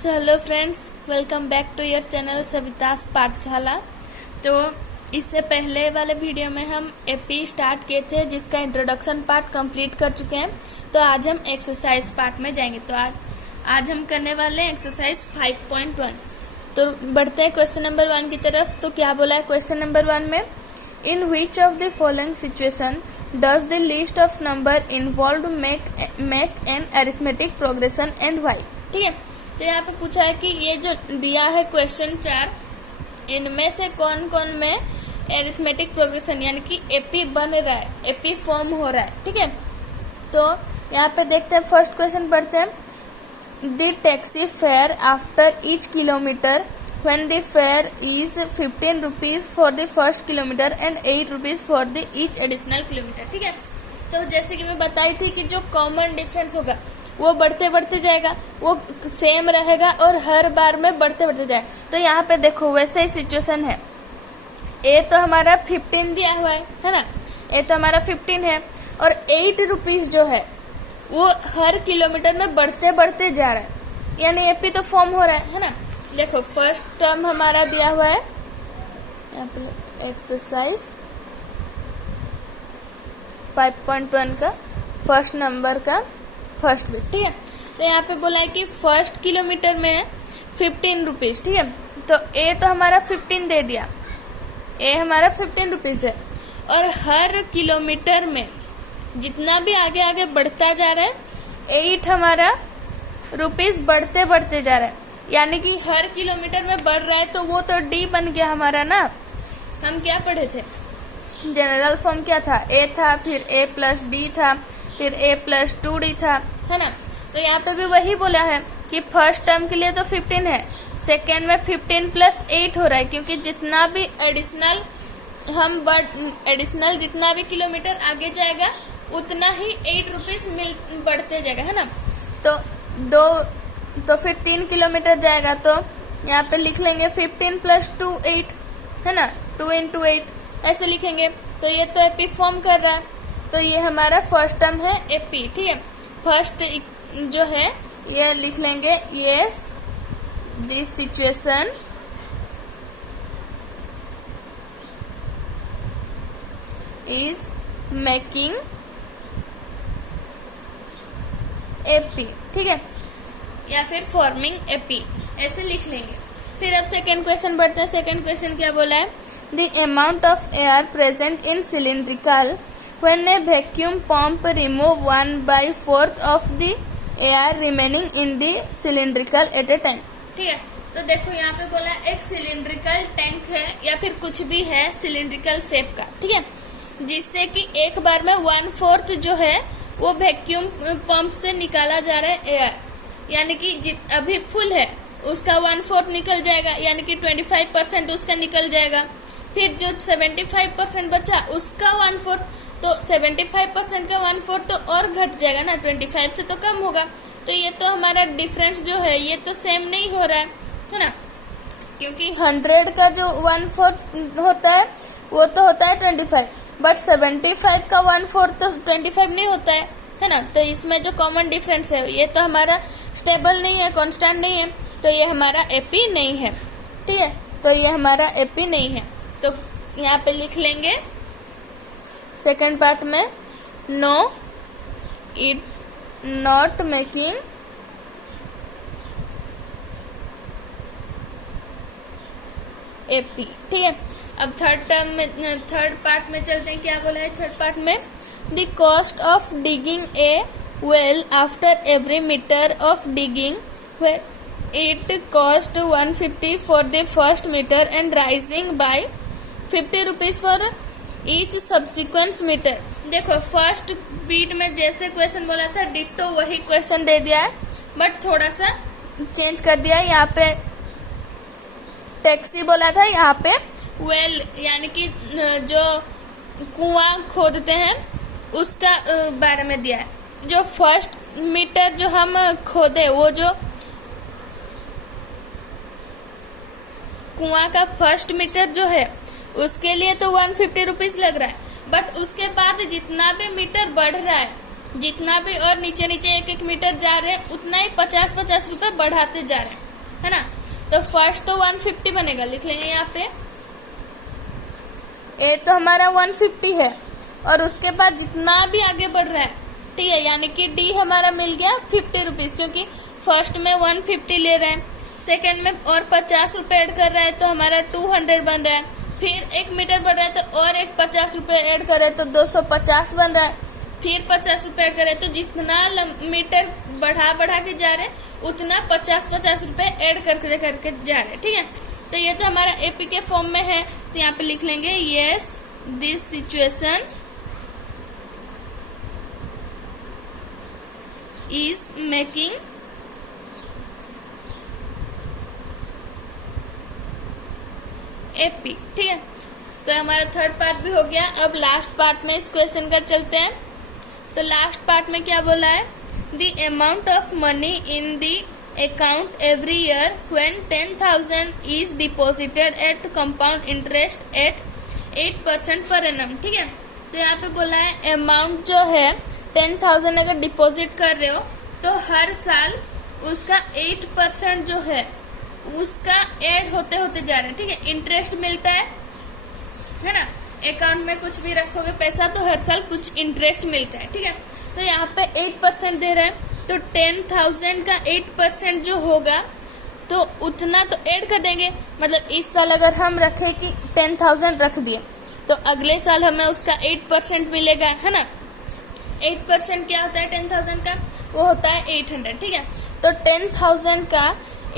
So hello friends, welcome back to your channel Savita's Pathshala. तो इससे पहले वाले वीडियो में हम एपी स्टार्ट किए थे, जिसका इंट्रोडक्शन पार्ट कंप्लीट कर चुके हैं। तो आज हम एक्सरसाइज पार्ट में जाएंगे। तो आज हम करने वाले हैं एक्सरसाइज 5.1। तो बढ़ते हैं क्वेश्चन नंबर 1 की तरफ। तो क्या बोला है क्वेश्चन नंबर 1 में, in which of the following situation does the list of number involve make an arithmetic progression and why. ठीक है, तो यहाँ पे पूछा है कि ये जो दिया है क्वेश्चन 4, इनमें से कौन कौन में एरिथमेटिक प्रोग्रेशन यानी कि एपी बन रहा है, एपी फॉर्म हो रहा है। ठीक है, तो यहाँ पे देखते हैं, फर्स्ट क्वेश्चन पढ़ते हैं। The taxi fare after each kilometre when the fare is 15 rupees for the first kilometer and 8 rupees for the each additional kilometer। ठीक है, तो जैसे कि मैं बताई थी कि जो कॉमन डिफरेंस होगा वो बढ़ते बढ़ते जाएगा, वो सेम रहेगा और हर बार में बढ़ते बढ़ते जाएगा। तो यहाँ पे देखो वैसे ही सिचुएशन है। ए तो हमारा 15 दिया हुआ है ना, ए तो हमारा 15 है और 8 रुपीज जो है वो हर किलोमीटर में बढ़ते बढ़ते जा रहा है, यानी एपी तो फॉर्म हो रहा है ना। देखो फर्स्ट टर्म हमारा दिया हुआ है यहाँ पे एक्सरसाइज 5.1 का फर्स्ट नंबर का फर्स्ट बिट। ठीक है, तो यहाँ पे बोला है कि फर्स्ट किलोमीटर में है 15 रुपीज। ठीक है, तो ए तो हमारा 15 दे दिया, ए हमारा 15 रुपीज है और हर किलोमीटर में जितना भी आगे आगे बढ़ता जा रहा है 8 हमारा रुपीज बढ़ते बढ़ते जा रहा है, यानी कि हर किलोमीटर में बढ़ रहा है। तो वो तो डी बन गया हमारा ना। हम क्या पढ़े थे, जनरल फॉर्म क्या था, ए था, फिर ए प्लस डी था, फिर ए प्लस 2d था, है ना। तो यहाँ पे भी वही बोला है कि फर्स्ट टर्म के लिए तो 15 है, सेकेंड में 15 प्लस 8 हो रहा है, क्योंकि जितना भी एडिशनल जितना भी किलोमीटर आगे जाएगा उतना ही 8 रुपीज बढ़ते जाएगा, है ना। तो फिर 3 किलोमीटर जाएगा, तो यहाँ पे लिख लेंगे 15 प्लस 2 8, है ना, 2 into 8 ऐसे लिखेंगे। तो ये तो एपी फॉर्म कर रहा है, तो ये हमारा फर्स्ट टर्म है एपी। ठीक है, फर्स्ट जो है ये लिख लेंगे, yes this situation is making AP. ठीक है, या फिर फॉर्मिंग एपी ऐसे लिख लेंगे। फिर अब सेकेंड क्वेश्चन बढ़ते हैं। सेकेंड क्वेश्चन क्या बोला है, the amount of air present in cylindrical when a vacuum pump remove 1/4 of the air remaining in the cylindrical at a time. ठीक है, तो देखो यहाँ पे बोला है एक सिलिंड्रिकल टैंक है या फिर कुछ भी है सिलिंड्रिकल शेप का। ठीक है, जिससे कि एक बार में 1/4 जो है वो वैक्यूम पंप से निकाला जा रहा है एयर, यानी कि अभी फुल है उसका 1/4 निकल जाएगा, यानी कि 25% उसका निकल जाएगा। फिर जो 75% बचा उसका 1/4, तो 75% का 1/4 तो और घट जाएगा ना, 25 से तो कम होगा। तो ये तो हमारा डिफरेंस जो है ये तो सेम नहीं हो रहा है ना, क्योंकि 100 का जो 1/4 होता है वो तो होता है 25, बट 75 का 1/4 तो 25 नहीं होता है ना। तो इसमें जो कॉमन डिफरेंस है ये तो हमारा स्टेबल नहीं है, कांस्टेंट नहीं है, तो ये हमारा एपी नहीं है। ठीक है, तो ये हमारा एपी नहीं है। तो यहाँ पे लिख लेंगे सेकंड पार्ट में, no it not making AP. ठीक है, अब थर्ड पार्ट में चलते हैं। क्या बोला है थर्ड पार्ट में, the cost of digging A well after every meter of digging where it cost 150 for the first meter and rising by 50 rupees for each subsequent meter। देखो फर्स्ट बीट में जैसे क्वेश्चन बोला था ditto वही question दे दिया है, but थोड़ा सा चेंज कर दिया है। यहाँ पे टैक्सी बोला था, यहाँ पे वेल यानी कि जो कुआं खोदते हैं उसका बारे में दिया है। जो फर्स्ट मीटर जो हम खोदे, वो जो कुआं का फर्स्ट मीटर जो है उसके लिए तो 150 रुपीज लग रहा है, बट उसके बाद जितना भी मीटर बढ़ रहा है जितना भी और नीचे नीचे एक एक मीटर जा रहे हैं उतना ही 50-50 रुपए बढ़ाते जा रहे हैं। है ना। तो फर्स्ट तो 150 बनेगा, लिख लेंगे यहाँ पे। ए तो हमारा 150 है और उसके बाद जितना भी आगे बढ़ रहा है, ठीक है, यानी कि डी हमारा मिल गया 50 रुपीज, क्योंकि फर्स्ट में 150 ले रहे हैं, सेकंड में और 50 रुपए ऐड कर रहा है तो हमारा 200 बन रहा है, फिर 1 मीटर बढ़ रहा है तो और एक 50 रुपए ऐड कर रहे हैं तो 250 बन रहा है, फिर 50 रुपए ऐड कर रहे हैं, तो जितना मीटर बढ़ा के जा रहे हैं उतना 50 रुपए ऐड करके जा रहे हैं, ठीक है। तो ये तो हमारा एपी के फॉर्म में है, तो यहाँ पे लिख लेंगे yes this situation is making AP, ठीक है। तो हमारा थर्ड पार्ट भी हो गया। अब लास्ट पार्ट में इस क्वेश्चन का चलते हैं। तो लास्ट पार्ट में क्या बोला है, the amount of money in the account every year when 10,000 is deposited at compound interest at 8% per annum, ठीक है। तो यहाँ पे बोला है अमाउंट जो है 10,000 अगर डिपॉजिट कर रहे हो तो हर साल उसका 8% जो है उसका ऐड होते होते जा रहा है, ठीक है। इंटरेस्ट मिलता है ना, अकाउंट में कुछ भी रखोगे पैसा तो हर साल कुछ इंटरेस्ट मिलता है, ठीक है। तो यहाँ पे 8% दे रहा है, तो 10,000 का 8% जो होगा तो उतना तो ऐड कर देंगे। मतलब इस साल अगर हम रखे कि 10,000 रख दिए तो अगले साल हमें उसका 8% मिलेगा, है ना। 8% क्या होता है 10,000 का, वो होता है 800, ठीक है। तो 10,000 का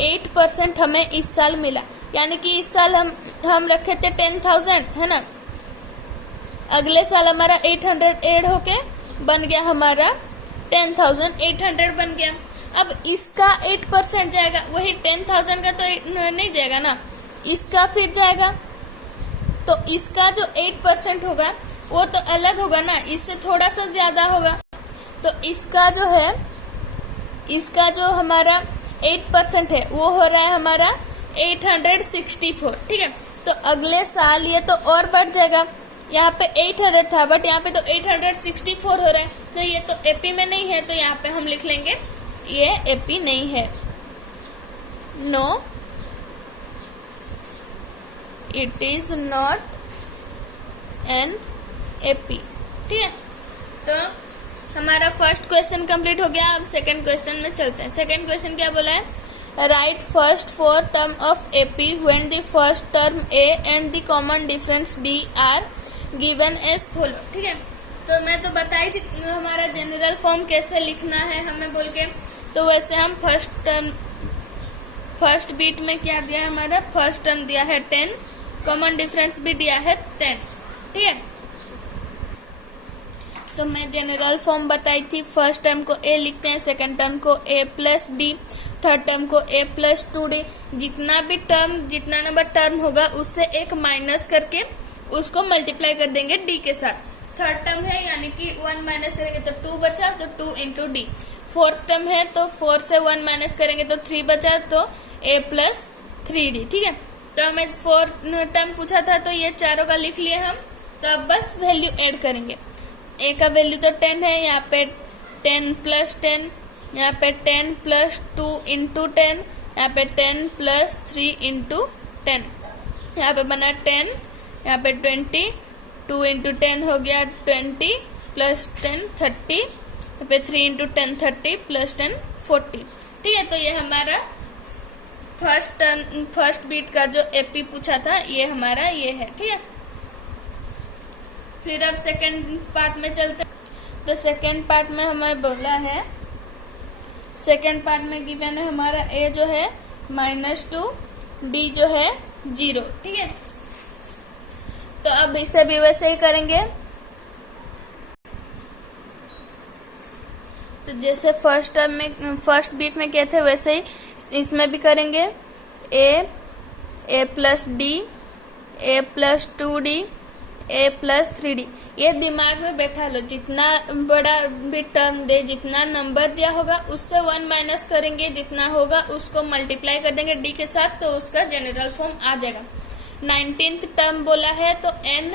8% हमें इस साल मिला, यानी कि इस साल हम रखे थे 10,000, है ना। अगले साल हमारा 800 ऐड होके बन गया हमारा 10,800 बन गया। अब इसका 8% जाएगा, वही 10,000 का तो नहीं जाएगा ना, इसका फिर जाएगा। तो इसका जो 8% होगा वो तो अलग होगा ना, इससे थोड़ा सा ज्यादा होगा। तो इसका जो है, इसका जो हमारा 8% है वो हो रहा है हमारा 864, ठीक है। तो अगले साल ये तो और बढ़ जाएगा, यहाँ पे 800 था बट यहाँ पे तो 864 हो रहा है, तो ये तो एपी में नहीं है, तो यहाँ पे हम लिख लेंगे ये एपी नहीं है, no it is not an AP, ठीक है। तो हमारा फर्स्ट क्वेश्चन कंप्लीट हो गया। अब सेकंड क्वेश्चन में चलते हैं। सेकंड क्वेश्चन क्या बोला है, write first 4 term of AP when the first term A and the common difference D are given as follow, ठीक है। तो मैं तो बताई थी हमारा जनरल फॉर्म कैसे लिखना है हमें बोल के, तो वैसे हम फर्स्ट बीट में क्या दिया, हमारा फर्स्ट टर्म दिया है 10, कॉमन डिफरेंस भी दिया है 10, ठीक है। तो मैं जनरल फॉर्म बताई थी, फर्स्ट टर्म को ए लिखते हैं, सेकंड टर्म को ए प्लस डी, थर्ड टर्म को ए प्लस 2d। जितना भी टर्म, जितना नंबर टर्म होगा उससे एक माइनस करके उसको मल्टीप्लाई कर देंगे डी के साथ। थर्ड टर्म है यानी कि 1 माइनस करेंगे तो 2 बचा, तो 2 इंटू डी। फोर्थ टर्म है तो 4 से 1 माइनस करेंगे तो 3 बचा, तो ए प्लस 3d, ठीक है। तो हमें 4 टर्म पूछा था तो ये चारों का लिख लिए हम। तो अब बस वैल्यू ऐड करेंगे। ए का वैल्यू तो 10 है, यहाँ पे 10 प्लस 10, यहाँ पे 10 प्लस 2 इंटू 10, यहाँ पे 10 प्लस 3 इंटू 10, यहाँ पे बना 10, यहाँ पे 20, 2 इंटू 10 हो गया 20 प्लस 10 30, यहाँ पे 3 इंटू 10 30 प्लस 10 40, ठीक है। तो ये हमारा फर्स्ट बीट का जो एपी पूछा था ये हमारा ये है, ठीक है। फिर अब सेकंड पार्ट में चलते हैं। तो सेकंड पार्ट में हमें बोला है, सेकंड पार्ट में गिवन है हमारा ए जो है -2, डी जो है 0, ठीक है। तो अब इसे भी वैसे ही करेंगे। तो जैसे फर्स्ट टर्म में, फर्स्ट बीट में किए थे वैसे ही इसमें भी करेंगे। ए प्लस डी, ए प्लस 2d, ए प्लस 3d। ये दिमाग में बैठा लो, जितना बड़ा भी टर्म दे, जितना नंबर दिया होगा उससे 1 माइनस करेंगे, जितना होगा उसको मल्टीप्लाई कर देंगे डी के साथ, तो उसका जनरल फॉर्म आ जाएगा। 19th टर्म बोला है तो n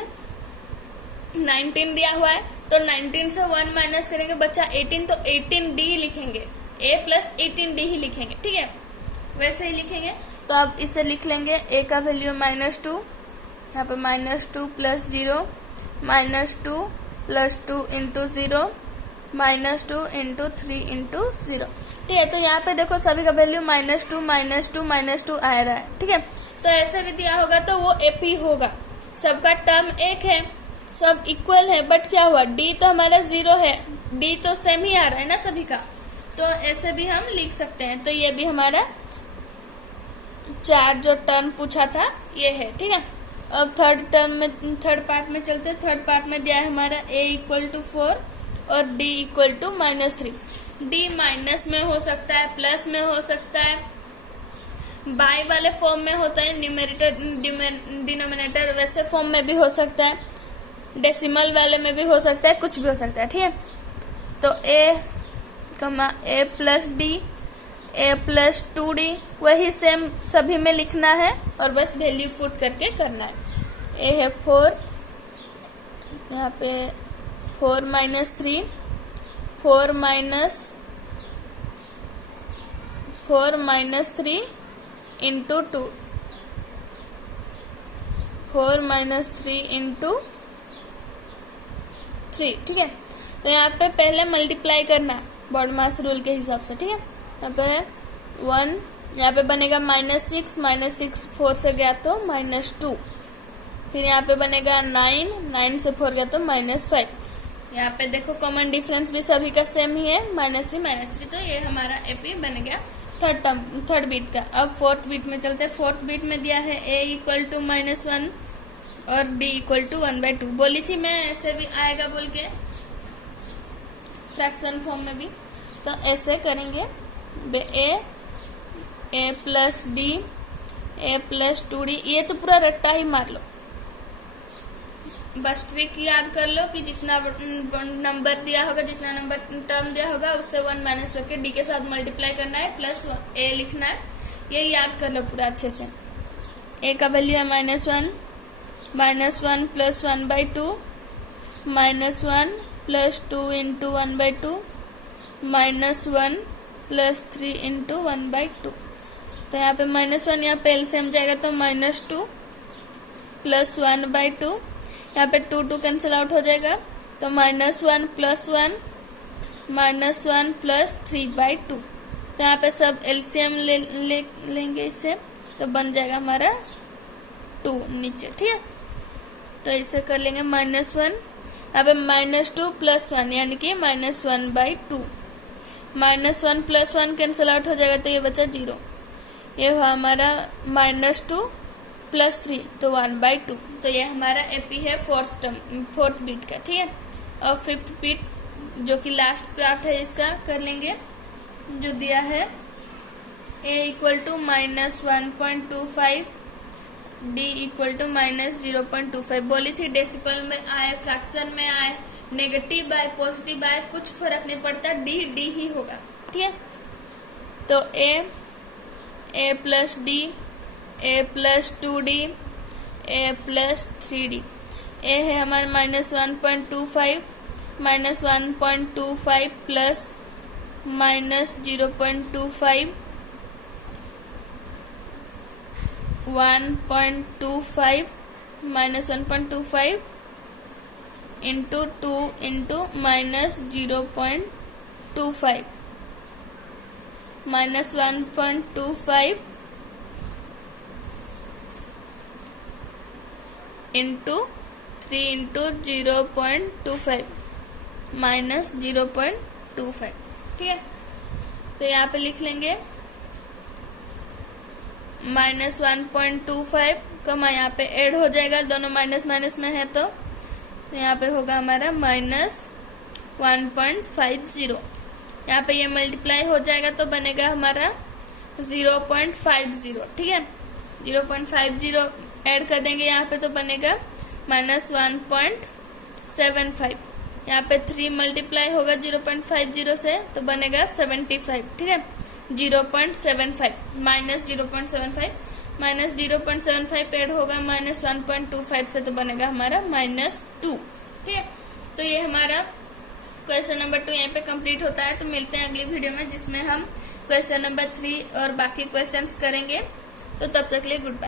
19 दिया हुआ है, तो 19 से 1 माइनस करेंगे, बच्चा 18, तो 18d लिखेंगे, a प्लस 18d ही लिखेंगे, ठीक है। वैसे ही लिखेंगे। तो अब इसे लिख लेंगे, ए का वैल्यू -2, यहाँ पे -2 + 0, -2 + 2 × 0, -2 × 3 × 0। ठीक है, तो यहाँ पे देखो सभी का वैल्यू -2 -2 -2 आ रहा है। ठीक है, तो ऐसे भी दिया होगा तो वो एपी होगा। सबका टर्म एक है, सब इक्वल है, बट क्या हुआ, डी तो हमारा 0 है, डी तो सेम ही आ रहा है ना सभी का, तो ऐसे भी हम लिख सकते हैं। तो ये भी हमारा 4 जो टर्म पूछा था ये है। ठीक है, अब थर्ड पार्ट में चलते हैं। थर्ड पार्ट में दिया है हमारा a = 4 और d = -3। d माइनस में हो सकता है, प्लस में हो सकता है, बाई वाले फॉर्म में होता है, न्यूमरेटर डिनोमिनेटर वैसे फॉर्म में भी हो सकता है, डेसिमल वाले में भी हो सकता है, कुछ भी हो सकता है। ठीक है, तो a + d, a + 2d वही सेम सभी में लिखना है और बस वैल्यू पुट करके करना है। a है 4, यहाँ पे 4 - 3, 4 - 3 × 2, 4 - 3 × 3। ठीक है, तो यहाँ पे पहले मल्टीप्लाई करना है बॉडमास रूल के हिसाब से। ठीक है, यहाँ पे 1, यहाँ पे बनेगा -6, -6 4 से गया तो -2, फिर यहाँ पे बनेगा 9, 9 से 4 गया तो -5। यहाँ पे देखो कॉमन डिफरेंस भी सभी का सेम ही है, -3 तो ये हमारा एपी बन गया थर्ड बीट का। अब फोर्थ बीट में चलते हैं। फोर्थ बीट में दिया है a = -1 और d = 1/2। बोली थी मैं ऐसे भी आएगा बोल के, फ्रैक्शन फॉर्म में भी। तो ऐसे करेंगे, a + d, a + 2d, ये तो पूरा रट्टा ही मार लो, बस ट्रिक याद कर लो कि जितना नंबर दिया होगा, जितना नंबर टर्म दिया होगा उससे 1 माइनस करके डी के साथ मल्टीप्लाई करना है, प्लस a लिखना है। ये याद कर लो पूरा अच्छे से। a का वैल्यू है -1 + 1/2, -1 + 2 × 1/2, -1 + 3 × 1/2। तो यहाँ पे -1, यहाँ पे एलसीएम जाएगा तो -2 + 1/2, यहाँ पे 2 कैंसिल आउट हो जाएगा तो -1 + 1 -1 + 3/2। तो यहाँ पे सब एलसीएम लेंगे इससे, तो बन जाएगा हमारा 2 नीचे। ठीक है, तो इसे कर लेंगे -1, यहाँ पे -2 + 1 यानी कि -1/2, -1 + 1 कैंसिल आउट हो जाएगा तो ये बचा 0। ये हुआ हमारा -2 + 3 तो 1/2। तो ये हमारा एपी है फोर्थ बीट का। ठीक है, और फिफ्थ बीट जो कि लास्ट पार्ट है इसका कर लेंगे, जो दिया है a = -1.25, d = -0.25। बोली थी डेसिमल में आए, फ्रैक्शन में आए, नेगेटिव आए, पॉजिटिव आए, कुछ फर्क नहीं पड़ता, डी ही होगा। ठीक है, तो a + d, a + 2d, a + 3d। a है हमारा -1.25, -1.25 plus -0.25, 1.25 -1.25 into 2 into -0.25 -1.25 into 3 into 0.25 -0.25। ठीक है, तो यहाँ पे लिख लेंगे -1.25 कमा यहाँ पे ऐड हो जाएगा, दोनों माइनस माइनस में है तो यहाँ पे होगा हमारा -1.50। यहाँ पे ये मल्टीप्लाई हो जाएगा तो बनेगा हमारा 0.50। ठीक है, 0.50 ऐड कर देंगे यहाँ पे तो बनेगा -1.75। यहाँ पे 3 मल्टीप्लाई होगा 0.50 से तो बनेगा 75। ठीक है, 0.75 -0.75 ऐड होगा -1.25 से तो बनेगा हमारा -2। ठीक है, तो ये हमारा क्वेश्चन नंबर 2 यहाँ पे कंप्लीट होता है। तो मिलते हैं अगली वीडियो में जिसमें हम क्वेश्चन नंबर 3 और बाकी क्वेश्चंस करेंगे। तो तब तक के लिए गुड बाय।